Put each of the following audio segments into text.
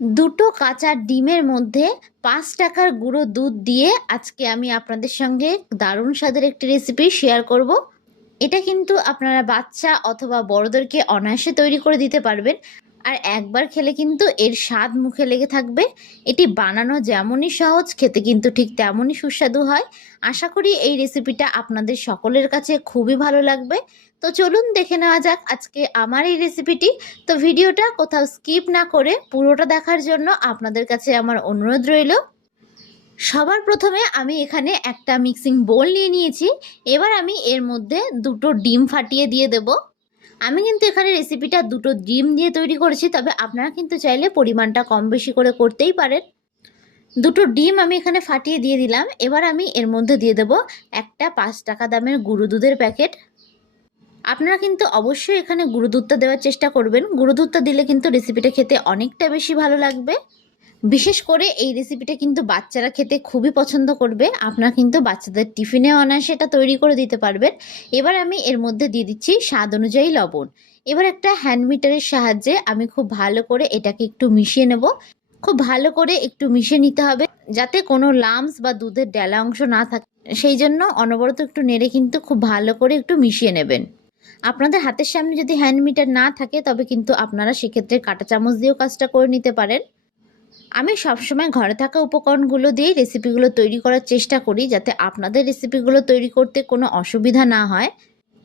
দুটো কাঁচা ডিমের মধ্যে ৫ টাকার গুঁড়ো দুধ দিয়ে আজকে আমি আপনাদের সঙ্গে দারুণ স্বাদের একটি রেসিপি শেয়ার করব। এটা কিন্তু আপনারা বাচ্চা অথবা বড়দেরকে অনায়াসে তৈরি করে দিতে পারবেন। আর একবার খেলে কিন্তু এর স্বাদ মুখে লেগে থাকবে। এটি বানানো যেমনই সহজ, খেতে কিন্তু ঠিক তেমনই সুস্বাদু হয়। আশা করি এই রেসিপিটা আপনাদের সকলের কাছে খুবই ভালো লাগবে। তো চলুন দেখে নেওয়া যাক আজকে আমার এই রেসিপিটি। তো ভিডিওটা কোথাও স্কিপ না করে পুরোটা দেখার জন্য আপনাদের কাছে আমার অনুরোধ রইল। সবার প্রথমে আমি এখানে একটা মিক্সিং বোল নিয়ে নিয়েছি। এবার আমি এর মধ্যে দুটো ডিম ফাটিয়ে দিয়ে দেব। আমি কিন্তু এখানে রেসিপিটা দুটো ডিম দিয়ে তৈরি করেছি, তবে আপনারা কিন্তু চাইলে পরিমাণটা কম বেশি করে করতেই পারেন। দুটো ডিম আমি এখানে ফাটিয়ে দিয়ে দিলাম। এবার আমি এর মধ্যে দিয়ে দেব একটা ৫ টাকা দামের গুঁড়ো দুধের প্যাকেট। আপনারা কিন্তু অবশ্যই এখানে গুঁড়ো দুধটা দেওয়ার চেষ্টা করবেন। গুঁড়ো দুধটা দিলে কিন্তু রেসিপিটা খেতে অনেকটা বেশি ভালো লাগবে। বিশেষ করে এই রেসিপিটা কিন্তু বাচ্চারা খেতে খুবই পছন্দ করবে। আপনারা কিন্তু বাচ্চাদের টিফিনে অনায়াসে এটা তৈরি করে দিতে পারবেন। এবার আমি এর মধ্যে দিয়ে দিচ্ছি স্বাদ অনুযায়ী লবণ। এবার একটা হ্যান্ড মিটারের সাহায্যে আমি খুব ভালো করে এটাকে একটু মিশিয়ে নেব। খুব ভালো করে একটু মিশিয়ে নিতে হবে, যাতে কোনো লাম্পস বা দুধের ডেলা অংশ না থাকে। সেই জন্য অনবরত একটু নেড়ে কিন্তু খুব ভালো করে একটু মিশিয়ে নেবেন। আপনাদের হাতের সামনে যদি হ্যান্ড মিটার না থাকে তবে কিন্তু আপনারা সেক্ষেত্রে কাঁটা চামচ দিয়েও কাজটা করে নিতে পারেন। আমি সবসময় ঘরে থাকা উপকরণগুলো দিয়েই রেসিপিগুলো তৈরি করার চেষ্টা করি, যাতে আপনাদের রেসিপিগুলো তৈরি করতে কোনো অসুবিধা না হয়।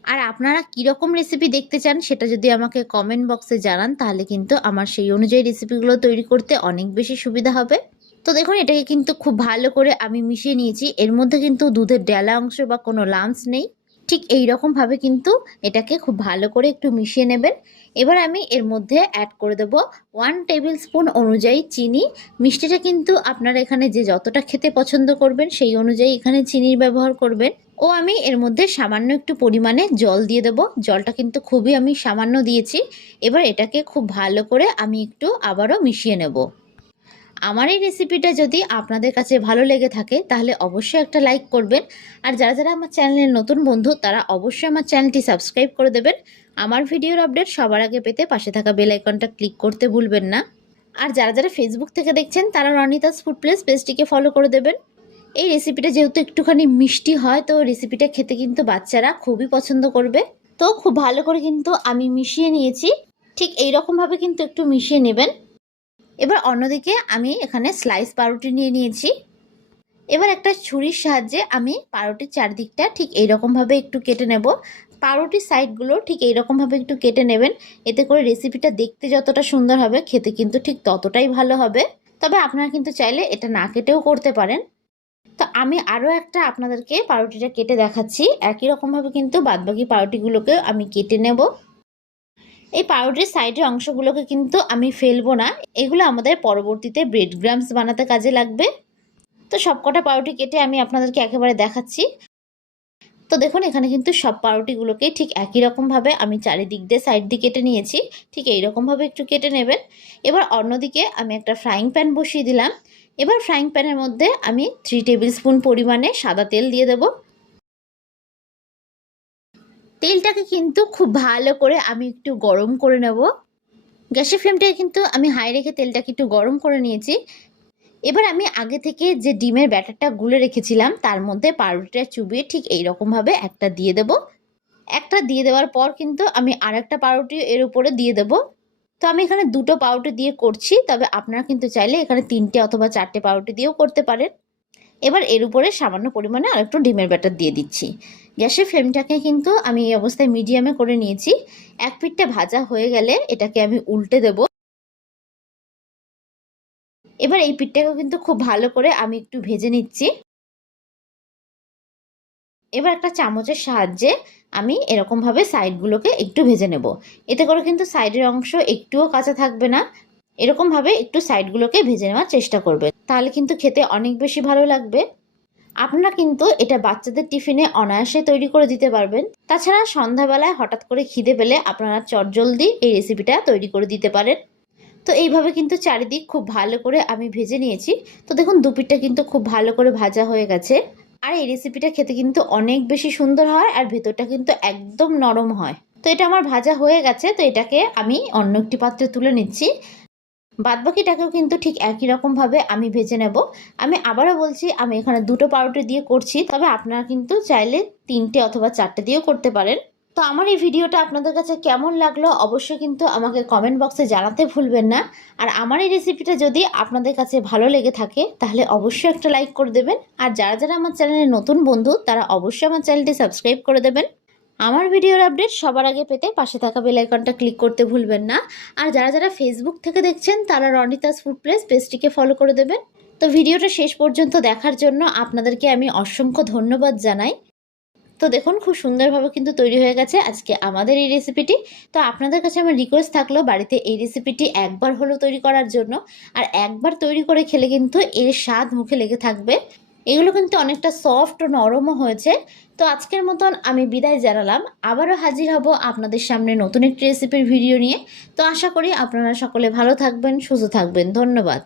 আর আপনারা কীরকম রেসিপি দেখতে চান সেটা যদি আমাকে কমেন্ট বক্সে জানান, তাহলে কিন্তু আমার সেই অনুযায়ী রেসিপিগুলো তৈরি করতে অনেক বেশি সুবিধা হবে। তো দেখুন, এটাকে কিন্তু খুব ভালো করে আমি মিশিয়ে নিয়েছি। এর মধ্যে কিন্তু দুধের ডেলা অংশ বা কোনো লাম্পস নেই। ঠিক এই রকমভাবে কিন্তু এটাকে খুব ভালো করে একটু মিশিয়ে নেবেন। এবার আমি এর মধ্যে অ্যাড করে দেবো 1 টেবিল স্পুন অনুযায়ী চিনি। মিষ্টিটা কিন্তু আপনারা এখানে যে যতটা খেতে পছন্দ করবেন সেই অনুযায়ী এখানে চিনির ব্যবহার করবেন। ও আমি এর মধ্যে সামান্য একটু পরিমাণে জল দিয়ে দেবো। জলটা কিন্তু খুবই আমি সামান্য দিয়েছি। এবার এটাকে খুব ভালো করে আমি একটু আবারও মিশিয়ে নেব। আমার এই রেসিপিটা যদি আপনাদের কাছে ভালো লেগে থাকে তাহলে অবশ্যই একটা লাইক করবেন। আর যারা যারা আমার চ্যানেলের নতুন বন্ধু তারা অবশ্যই আমার চ্যানেলটি সাবস্ক্রাইব করে দেবেন। আমার ভিডিওর আপডেট সবার আগে পেতে পাশে থাকা বেল আইকনটা ক্লিক করতে ভুলবেন না। আর যারা যারা ফেসবুক থেকে দেখছেন তারা রনিতাস ফুড প্লেস পেজটিকে ফলো করে দেবেন। এই রেসিপিটা যেহেতু একটুখানি মিষ্টি হয়, তো রেসিপিটা খেতে কিন্তু বাচ্চারা খুবই পছন্দ করবে। তো খুব ভালো করে কিন্তু আমি মিশিয়ে নিয়েছি। ঠিক এই রকমভাবে কিন্তু একটু মিশিয়ে নেবেন। এবার অন্যদিকে আমি এখানে স্লাইস পাউরুটি নিয়ে নিয়েছি। এবার একটা ছুরির সাহায্যে আমি পাউরুটির চারদিকটা ঠিক এইরকমভাবে একটু কেটে নেব। পাউরুটির সাইডগুলো ঠিক এইরকমভাবে একটু কেটে নেবেন। এতে করে রেসিপিটা দেখতে যতটা সুন্দর হবে, খেতে কিন্তু ঠিক ততটাই ভালো হবে। তবে আপনারা কিন্তু চাইলে এটা না কেটেও করতে পারেন। তো আমি আরও একটা আপনাদেরকে পাউরুটিটা কেটে দেখাচ্ছি। একই রকমভাবে কিন্তু বাদবাকি পাউরুটিগুলোকে আমি কেটে নেব। এই পাউরুটির সাইডের অংশগুলোকে কিন্তু আমি ফেলবো না, এগুলো আমাদের পরবর্তীতে ব্রেড গ্রামস বানাতে কাজে লাগবে। তো সবকটা পাউরুটি কেটে আমি আপনাদেরকে একেবারে দেখাচ্ছি। তো দেখুন, এখানে কিন্তু সব পাউরুটিগুলোকে ঠিক একই রকমভাবে আমি চারিদিক দিয়ে সাইড দিয়ে কেটে নিয়েছি। ঠিক এইরকমভাবে একটু কেটে নেবেন। এবার অন্যদিকে আমি একটা ফ্রাইং প্যান বসিয়ে দিলাম। এবার ফ্রাইং প্যানের মধ্যে আমি 3 টেবিল স্পুন পরিমাণে সাদা তেল দিয়ে দেব। তেলটাকে কিন্তু খুব ভালো করে আমি একটু গরম করে নেব। গ্যাসের ফ্লেমটাকে কিন্তু আমি হাই রেখে তেলটাকে একটু গরম করে নিয়েছি। এবার আমি আগে থেকে যে ডিমের ব্যাটারটা গুলে রেখেছিলাম তার মধ্যে পাউরুটিটা চুবিয়ে ঠিক এইরকমভাবে একটা দিয়ে দেব। একটা দিয়ে দেওয়ার পর কিন্তু আমি আরেকটা পাউরুটি এর উপরে দিয়ে দেব। তো আমি এখানে দুটো পাউরুটি দিয়ে করছি, তবে আপনারা কিন্তু চাইলে এখানে 3টে অথবা 4টে পাউরুটি দিয়েও করতে পারেন। এবার এর উপরে সামান্য পরিমাণে আরেকটু ডিমের ব্যাটার দিয়ে দিচ্ছি। গ্যাসের ফ্লেমটাকে কিন্তু আমি এই অবস্থায় মিডিয়ামে করে নিয়েছি। এক পিঠটা ভাজা হয়ে গেলে এটাকে আমি উল্টে দেব। এবার এই পিঠটাকেও কিন্তু খুব ভালো করে আমি একটু ভেজে নিচ্ছি। এবার একটা চামচের সাহায্যে আমি এরকমভাবে সাইডগুলোকে একটু ভেজে নেব। এতে করে কিন্তু সাইডের অংশ একটুও কাঁচা থাকবে না। এরকমভাবে একটু সাইডগুলোকে ভেজে নেওয়ার চেষ্টা করবে, তাহলে কিন্তু খেতে অনেক বেশি ভালো লাগবে। আপনারা কিন্তু এটা বাচ্চাদের টিফিনে অনায়াসে তৈরি করে দিতে পারবেন। তাছাড়া সন্ধ্যাবেলায় হঠাৎ করে খিদে পেলে আপনারা চটজলদি এই রেসিপিটা তৈরি করে দিতে পারেন। তো এইভাবে কিন্তু চারিদিক খুব ভালো করে আমি ভেজে নিয়েছি। তো দেখুন, দুপিঠটা কিন্তু খুব ভালো করে ভাজা হয়ে গেছে। আর এই রেসিপিটা খেতে কিন্তু অনেক বেশি সুন্দর হয়, আর ভেতরটা কিন্তু একদম নরম হয়। তো এটা আমার ভাজা হয়ে গেছে। তো এটাকে আমি অন্য একটি পাত্রে তুলে নিচ্ছি। বাদবাকিটাকেও কিন্তু ঠিক একই রকমভাবে আমি ভেজে নেব। আমি আবারও বলছি, আমি এখানে 2টো পাউরুটি দিয়ে করছি, তবে আপনারা কিন্তু চাইলে 3টে অথবা 4টে দিয়েও করতে পারেন। তো আমার এই ভিডিওটা আপনাদের কাছে কেমন লাগলো অবশ্যই কিন্তু আমাকে কমেন্ট বক্সে জানাতে ভুলবেন না। আর আমার এই রেসিপিটা যদি আপনাদের কাছে ভালো লেগে থাকে তাহলে অবশ্যই একটা লাইক করে দেবেন। আর যারা যারা আমার চ্যানেলে নতুন বন্ধু তারা অবশ্যই আমার চ্যানেলটি সাবস্ক্রাইব করে দেবেন। আমার ভিডিওর আপডেট সবার আগে পেতে পাশে থাকা বেল আইকনটা ক্লিক করতে ভুলবেন না। আর যারা যারা ফেসবুক থেকে দেখছেন তারা রনিতাস ফুড প্লেস পেজটিকে ফলো করে দেবেন। তো ভিডিওটা শেষ পর্যন্ত দেখার জন্য আপনাদেরকে আমি অসংখ্য ধন্যবাদ জানাই। তো দেখুন খুব সুন্দরভাবে কিন্তু তৈরি হয়ে গেছে আজকে আমাদের এই রেসিপিটি। তো আপনাদের কাছে আমার রিকোয়েস্ট থাকলো বাড়িতে এই রেসিপিটি একবার হলেও তৈরি করার জন্য। আর একবার তৈরি করে খেলে কিন্তু এর স্বাদ মুখে লেগে থাকবে। এগুলো কিন্তু অনেকটা সফট ও নরমও হয়েছে। তো আজকের মতন আমি বিদায় জানালাম। আবারও হাজির হব আপনাদের সামনে নতুন একটি রেসিপির ভিডিও নিয়ে। তো আশা করি আপনারা সকলে ভালো থাকবেন, সুস্থ থাকবেন। ধন্যবাদ।